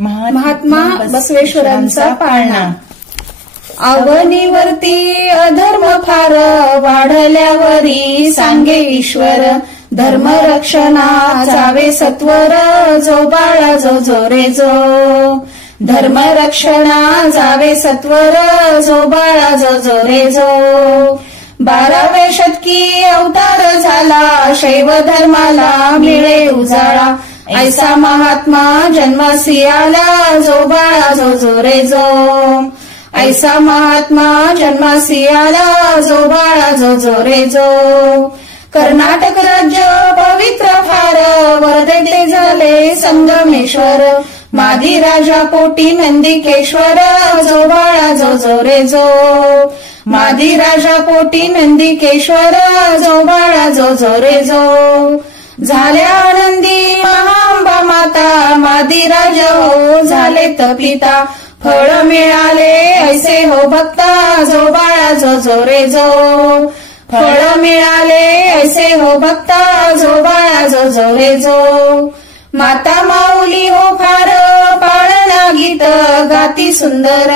महात्मा बसवेश्वरांचा पाळणा। अवनीवरती अधर्म फार वाढल्यावरी सांगे ईश्वर, धर्म रक्षणा जावे सत्वर, जो बाळा जो जो रे जो। धर्म रक्षणा जावे सत्वर, जो बाळा जो जो रे जो। 12व्या शतकी अवतार झाला, शैव धर्माला मिळे उजाळा, ऐसा महात्मा जन्मासी आला, जो बाळा जो जो रे जो। ऐसा महात्मा जन्मासी आला, जो बाळा जो जो रे जो। कर्नाटक राज्य पवित्र फार, वर्धेते झाले संगमेश्वर, मादी राजा पोटी नंदिकेश्वर, जो बाळा जो जो रे जो। मादी राजा पोटी नंदिकेश्वर, जो बाळा जो जो रे जो। झाल्या आनंदी महांबा माता, मादी राजा हो झाले तपिता, फळ मिळाले ऐसे हो भक्ता, जो बाळा जो जो रे जो। फळ मिळाले ऐसे हो भक्ता, जो बाळा जो जो रे जो। माता माऊली हो फार पाळणा गीत गाती सुंदर,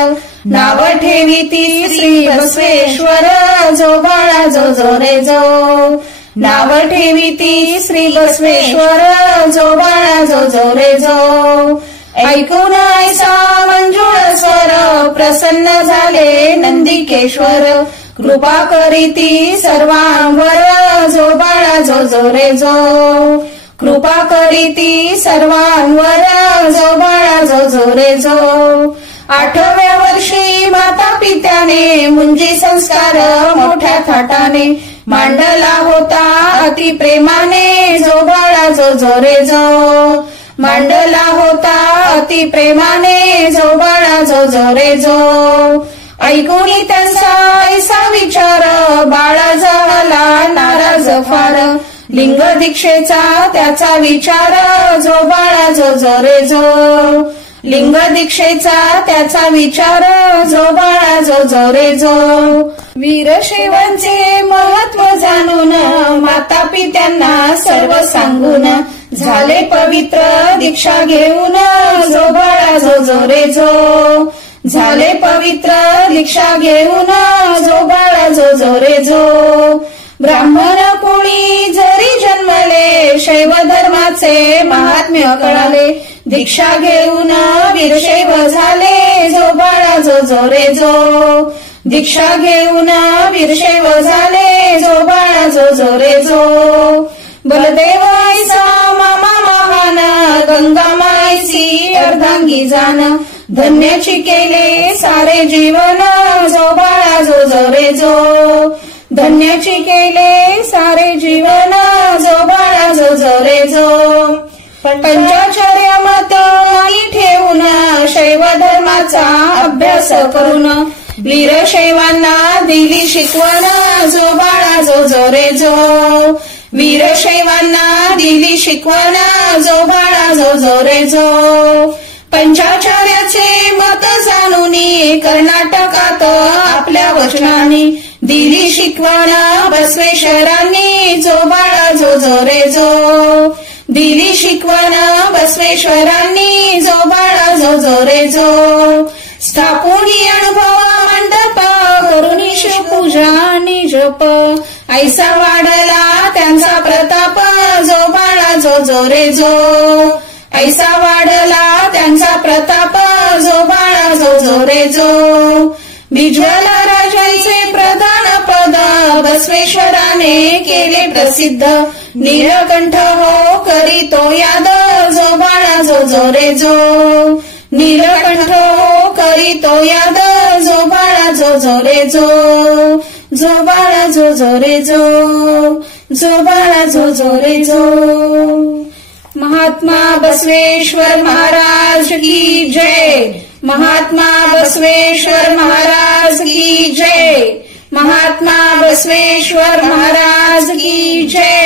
नाव ठेवी ती श्री बसवेश्वर, जो बाळा जो जो रे जो। नाव ठेवी ती श्री बसवेश्वर, जो बाळा जो जो रे जो। ऐकून ऐसा मंजुळ स्वर, प्रसन्न झाले नंदिकेश्वर, कृपा करीती सर्वांवर, जो बाळा जो जो रे जो। कृपा करीती सर्वांवर, जो बाळा जो जो रे जो। 8व्या वर्षी माता पित्याने मुंजी संस्कार मोठ्या थाटाने मांडला होता अति प्रेमाने, जो बाळा जो जो रे जो। मांडला होता अति प्रेमाने, जो बाळा जो जो रे जो। ऐकून त्यांचा ऐसा विचार, बाळा झाला नाराज फार, लिंग दीक्षेचा त्याचा विचार, जो बाळा जो जो रे जो। लिंग दीक्षेचा त्याचा विचार, जो बाळा जो जो रे जो। वीरशैवांचे महत्व जाणून माता पित्यांना सर्व सांगून, झाले पवित्र दीक्षा घेऊन, जो बाळा जो जो रे जो। झाले पवित्र दीक्षा घेऊन, जो बाळा जो जो रे जो। ब्राह्मण कुळी जरी जन्मले, शैव धर्माचे महात्म्य कळाले, दीक्षा घेऊन वीरशैव झाले, जो बाळा जो जो रे जो। दीक्षा घेऊन वीरशैव झाले, जो बाळा जो जो रे जो। बलदेव ऐसा मामा महान, गंगा मायसी अर्धांगी जान, धन्याची केले सारे जीवन, जो बाळा जो जो रे जो। धन्याची केले सारे जीवन, जो बाळा जो जो रे जो। पंचाचार्य मत ठेवून, शैव धर्माचा अभ्यास करून, वीरशैवांना दिली शिकवण, जो बाळा जो जो रे जो। वीरशैवांना दिली शिकवण, जो बाळा जो जो रे जो। पंचाचार्याचे मत जाणून, कर्नाटकात आपल्या वचनांनी दिली शिकवण बसवेश्वरांनी, जो बाळा जो जो रे जो। दिली शिकवण बसवेश्वरांनी, जो बाळा जो जो रे जो। स्थापून अनुभव मंडप करून शिवपूजा आणि जप, ऐसा वाढला त्यांचा प्रताप, जो बाळा जो जो रे जो। ऐसा वाढला त्यांचा प्रताप, जो बाळा जो जो रे जो। बिज्वल राजाचे प्रधान पद बसवेश्वराने केले प्रसिद्ध, नीलकंठ हो करी तो याद, जो बाळा जो जो रे जो। नीलकंठ हो करी तो याद, जो बाळा जो जो रे जो। जो बाळा जो जो रे जो। जो बाळा जो जो रे जो। महात्मा बसवेश्वर महाराज की जय। महात्मा बसवेश्वर महाराज की जय। महात्मा बसवेश्वर महाराज की जय।